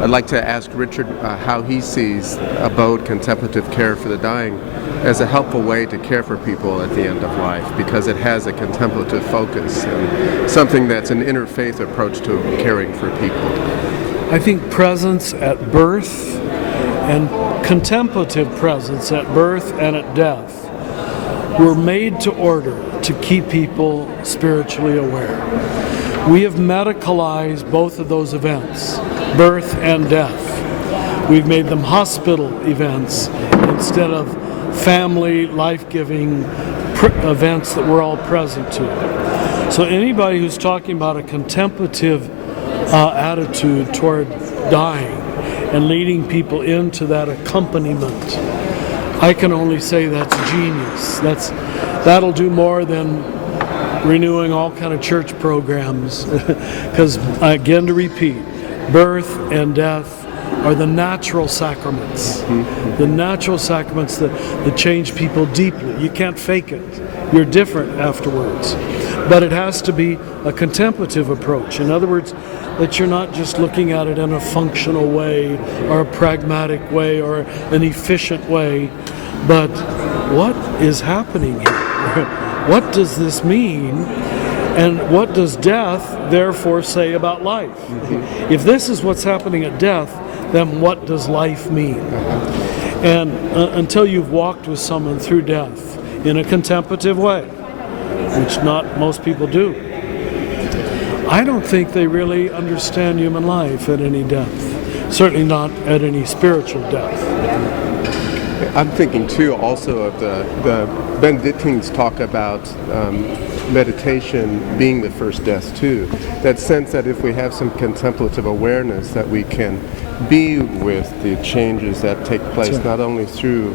I'd like to ask Richard how he sees ABODE Contemplative Care for the Dying as a helpful way to care for people at the end of life, because it has a contemplative focus and something that's an interfaith approach to caring for people. I think presence at birth and contemplative presence at birth and at death were made to order to keep people spiritually aware. We have medicalized both of those events, birth and death. We've made them hospital events instead of family, life-giving events that we're all present to. So anybody who's talking about a contemplative attitude toward dying and leading people into that accompaniment, I can only say that's genius. That'll do more than renewing all kind of church programs. Because again, to repeat, birth and death are the natural sacraments. The natural sacraments that change people deeply. You can't fake it. You're different afterwards. But it has to be a contemplative approach. In other words, that you're not just looking at it in a functional way or a pragmatic way or an efficient way, but what is happening here? What does this mean? And what does death therefore say about life? If this is what's happening at death, then what does life mean? And until you've walked with someone through death in a contemplative way, which not most people do, I don't think they really understand human life at any depth. Certainly not at any spiritual depth. I'm thinking too also of the Benedictines talk about meditation being the first death too. That sense that if we have some contemplative awareness, that we can be with the changes that take place, not only through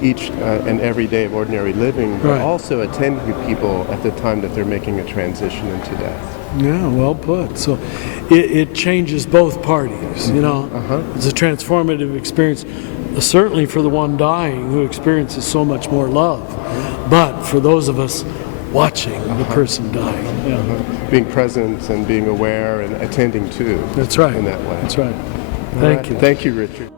each and every day of ordinary living, but also attending to people at the time that they're making a transition into death. Yeah, well put. So it changes both parties, you know. It's a transformative experience, certainly for the one dying who experiences so much more love, but for those of us watching the person dying. Being present and being aware and attending to. That's right. In that way. That's right. Thank you. Thank you, Richard.